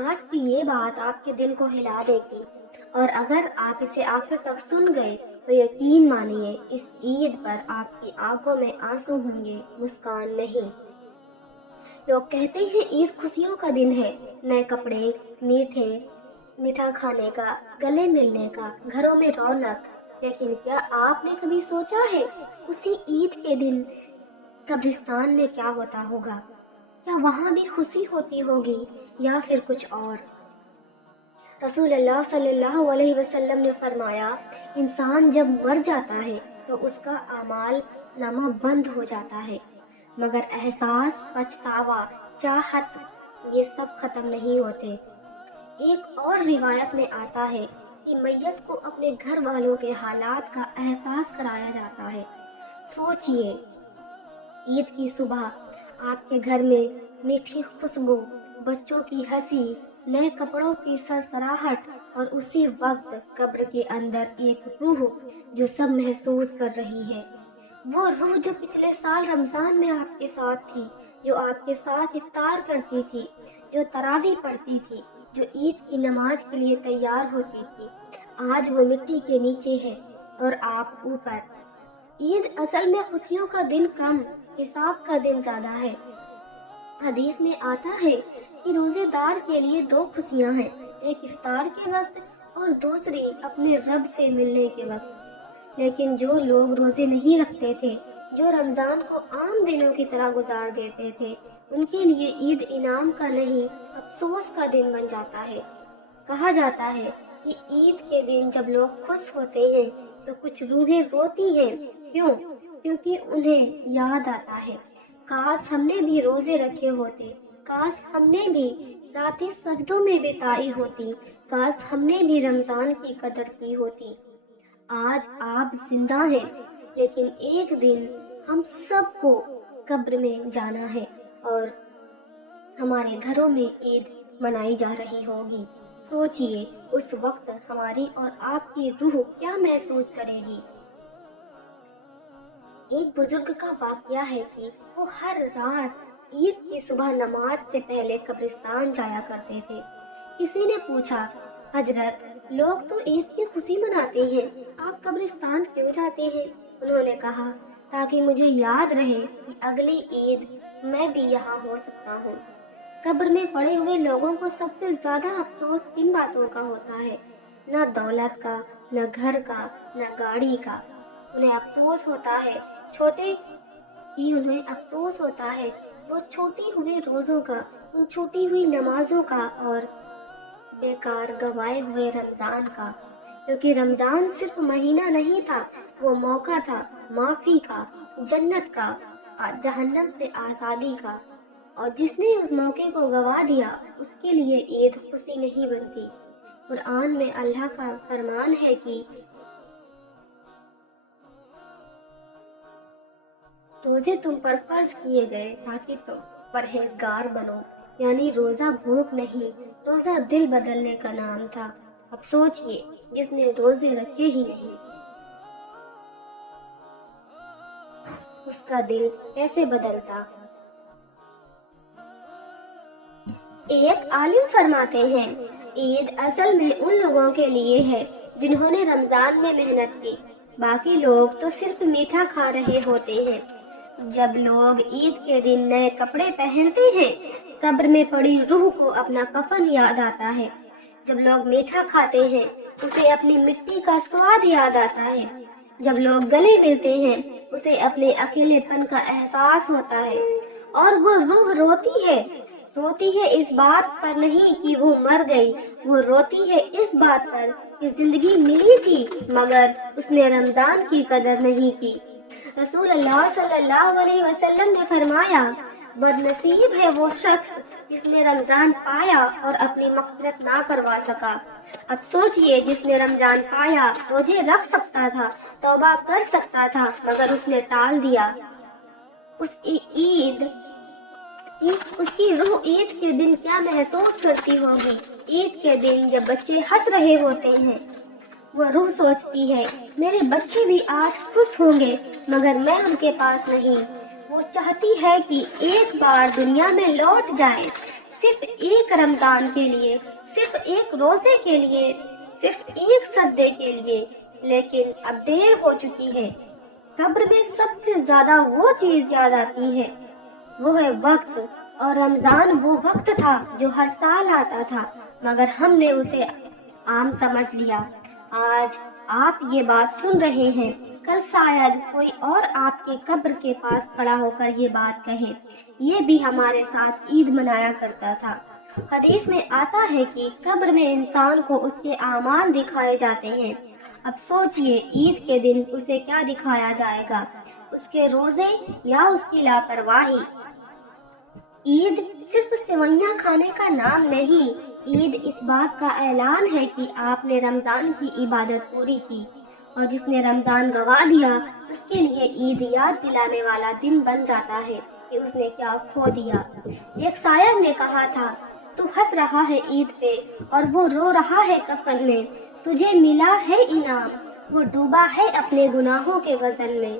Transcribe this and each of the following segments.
آج کی یہ بات آپ کے دل کو ہلا دے گی، اور اگر آپ اسے آخر تک سن گئے تو یقین مانیے اس عید پر آپ کی آنکھوں میں آنسو ہوں گے، مسکان نہیں۔ لوگ کہتے ہیں عید خوشیوں کا دن ہے، نئے کپڑے، میٹھا کھانے کا، گلے ملنے کا، گھروں میں رونق۔ لیکن کیا آپ نے کبھی سوچا ہے اسی عید کے دن قبرستان میں کیا ہوتا ہوگا؟ کیا وہاں بھی خوشی ہوتی ہوگی یا پھر کچھ اور؟ رسول اللہ صلی اللہ علیہ وسلم نے فرمایا، انسان جب مر جاتا ہے تو اس کا اعمال نامہ بند ہو جاتا ہے، مگر احساس، پچھتاوا، چاہت یہ سب ختم نہیں ہوتے۔ ایک اور روایت میں آتا ہے کہ میت کو اپنے گھر والوں کے حالات کا احساس کرایا جاتا ہے۔ سوچئے، عید کی صبح آپ کے گھر میں میٹھی خوشبو، بچوں کی ہنسی، نئے کپڑوں کی سرسراہٹ، اور اسی وقت قبر کے اندر ایک روح جو سب محسوس کر رہی ہے، وہ روح جو پچھلے سال رمضان میں آپ کے ساتھ تھی، جو آپ کے ساتھ افطار کرتی تھی، جو تراویح پڑھتی تھی، جو عید کی نماز کے لیے تیار ہوتی تھی، آج وہ مٹی کے نیچے ہے اور آپ اوپر۔ عید اصل میں خوشیوں کا دن کم، حساب کا دن زیادہ ہے۔ حدیث میں آتا ہے کہ روزے دار کے لیے دو خوشیاں ہیں، ایک افطار کے وقت اور دوسری اپنے رب سے ملنے کے وقت۔ لیکن جو لوگ روزے نہیں رکھتے تھے، جو رمضان کو عام دنوں کی طرح گزار دیتے تھے، ان کے لیے عید انعام کا نہیں، افسوس کا دن بن جاتا ہے۔ کہا جاتا ہے کہ عید کے دن جب لوگ خوش ہوتے ہیں تو کچھ روحیں روتی ہیں۔ کیوں؟ کیونکہ انہیں یاد آتا ہے، کاش ہم نے بھی روزے رکھے ہوتے، کاش ہم نے بھی راتیں سجدوں میں بتائی ہوتی، کاش ہم نے بھی رمضان کی قدر کی ہوتی۔ آج آپ زندہ ہیں، لیکن ایک دن ہم سب کو قبر میں جانا ہے اور ہمارے گھروں میں عید منائی جا رہی ہوگی۔ سوچئے اس وقت ہماری اور آپ کی روح کیا محسوس کرے گی۔ ایک بزرگ کا واقعہ ہے کہ وہ ہر رات عید کی صبح نماز سے پہلے قبرستان جایا کرتے تھے۔ کسی نے پوچھا، حضرت لوگ تو عید کی خوشی مناتے ہیں، آپ قبرستان کیوں جاتے ہیں؟ انہوں نے کہا، تاکہ مجھے یاد رہے کہ اگلی عید میں بھی یہاں ہو سکتا ہوں۔ قبر میں پڑے ہوئے لوگوں کو سب سے زیادہ افسوس کن باتوں کا ہوتا ہے؟ نہ دولت کا، نہ گھر کا، نہ گاڑی کا۔ انہیں افسوس ہوتا ہے وہ چھوٹی ہوئی روزوں کا، ان چھوٹی ہوئی نمازوں کا، اور بیکار گوائے ہوئے رمضان کا۔ کیونکہ رمضان صرف مہینہ نہیں تھا، وہ موقع تھا معافی کا، جنت کا، جہنم سے آزادی کا، اور جس نے اس موقع کو گوا دیا اس کے لیے عید خوشی نہیں بنتی۔ قرآن میں اللہ کا فرمان ہے کہ روزے تم پر فرض کیے گئے تاکہ تم پرہیزگار بنو، یعنی روزہ بھوک نہیں، روزہ دل بدلنے کا نام تھا۔ اب سوچئے، جس نے روزے رکھے ہی نہیں، اس کا دل کیسے بدلتا؟ ایک عالم فرماتے ہیں، عید اصل میں ان لوگوں کے لیے ہے جنہوں نے رمضان میں محنت کی، باقی لوگ تو صرف میٹھا کھا رہے ہوتے ہیں۔ جب لوگ عید کے دن نئے کپڑے پہنتے ہیں، قبر میں پڑی روح کو اپنا کفن یاد آتا ہے۔ جب لوگ میٹھا کھاتے ہیں، اسے اپنی مٹی کا سواد یاد آتا ہے۔ جب لوگ گلے ملتے ہیں، اسے اپنے اکیلے پن کا احساس ہوتا ہے، اور وہ روح روتی ہے اس بات پر نہیں کہ وہ مر گئی، وہ روتی ہے اس بات پر کہ زندگی ملی تھی مگر اس نے رمضان کی قدر نہیں کی۔ رسول اللہ صلی اللہ علیہ وسلم نے فرمایا، بد نصیب ہے وہ شخص جس نے رمضان پایا اور اپنی مغفرت نہ کروا سکا۔ اب سوچئے، جس نے رمضان پایا، روزے رکھ سکتا تھا، توبہ کر سکتا تھا، مگر اس نے ٹال دیا۔ اس کی روح عید کے دن کیا محسوس کرتی ہوگی؟ عید کے دن جب بچے ہنس رہے ہوتے ہیں، وہ روح سوچتی ہے، میرے بچے بھی آج خوش ہوں گے، مگر میں ان کے پاس نہیں۔ وہ چاہتی ہے کہ ایک بار دنیا میں لوٹ جائے، صرف ایک رمضان کے لیے، صرف ایک روزے کے لیے، صرف ایک سجدے کے لیے، لیکن اب دیر ہو چکی ہے۔ قبر میں سب سے زیادہ وہ چیز یاد آتی ہے، وہ ہے وقت، اور رمضان وہ وقت تھا جو ہر سال آتا تھا، مگر ہم نے اسے عام سمجھ لیا۔ آج آپ یہ بات سن رہے ہیں، کل شاید کوئی اور آپ کے قبر کے پاس کھڑا ہو کر یہ بات کہے، یہ بھی ہمارے ساتھ عید منایا کرتا تھا۔ حدیث میں آتا ہے کہ قبر میں انسان کو اس کے اعمال دکھائے جاتے ہیں۔ اب سوچئے عید کے دن اسے کیا دکھایا جائے گا، اس کے روزے یا اس کی لاپرواہی؟ عید صرف سوئیاں کھانے کا نام نہیں، عید اس بات کا اعلان ہے کہ آپ نے رمضان کی عبادت پوری کی، اور جس نے رمضان گوا دیا اس کے لیے عید یاد دلانے والا دن بن جاتا ہے کہ اس نے کیا کھو دیا۔ ایک شاعر نے کہا تھا، تو ہنس رہا ہے عید پہ اور وہ رو رہا ہے کفن میں، تجھے ملا ہے انعام، وہ ڈوبا ہے اپنے گناہوں کے وزن میں۔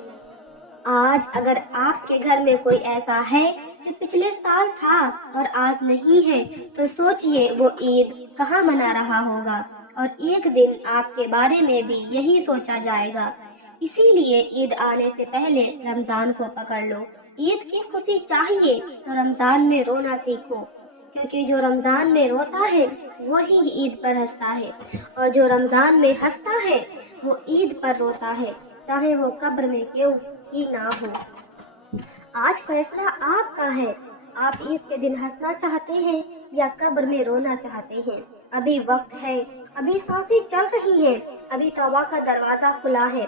آج اگر آپ کے گھر میں کوئی ایسا ہے جو پچھلے سال تھا اور آج نہیں ہے، تو سوچئے وہ عید کہاں منا رہا ہوگا، اور ایک دن آپ کے بارے میں بھی یہی سوچا جائے گا۔ اسی لیے عید آنے سے پہلے رمضان کو پکڑ لو۔ عید کی خوشی چاہیے تو رمضان میں رونا سیکھو، کیونکہ جو رمضان میں روتا ہے وہی عید پر ہنستا ہے، اور جو رمضان میں ہنستا ہے وہ عید پر روتا ہے، چاہے وہ قبر میں کیوں ہی نہ ہو۔ آج فیصلہ آپ کا ہے، آپ عید کے دن ہنسنا چاہتے ہیں یا قبر میں رونا چاہتے ہیں؟ ابھی وقت ہے، ابھی سانسیں چل رہی ہیں، ابھی توبہ کا دروازہ کھلا ہے۔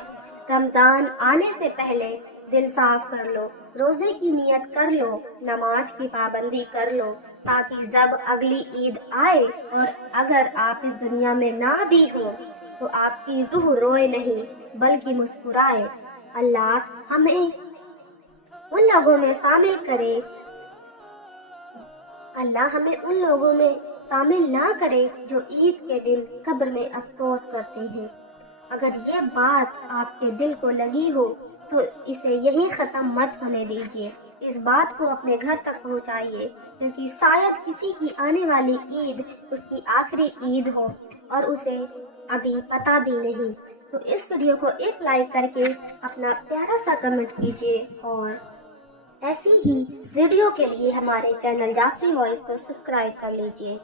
رمضان آنے سے پہلے دل صاف کر لو، روزے کی نیت کر لو، نماز کی پابندی کر لو، تاکہ جب اگلی عید آئے اور اگر آپ اس دنیا میں نہ بھی ہو تو آپ کی روح روئے نہیں بلکہ مسکرائے۔ اللہ ہمیں ان لوگوں میں شامل کرے، اللہ ہمیں ان لوگوں میں شامل نہ کرے جو عید کے دن قبر میں افسوس کرتے ہیں۔ اگر یہ بات آپ کے دل کو لگی ہو تو اسے یہیں ختم مت ہونے دیجیے، اس بات کو اپنے گھر تک پہنچائیے، کیونکہ شاید کسی کی آنے والی عید اس کی آخری عید ہو اور اسے ابھی پتہ بھی نہیں۔ تو اس ویڈیو کو ایک لائک کر کے اپنا پیارا سا کمنٹ کیجیے، اور ایسی ہی ویڈیو کے لیے ہمارے چینل جعفری وائس کو سبسکرائب کر لیجیے۔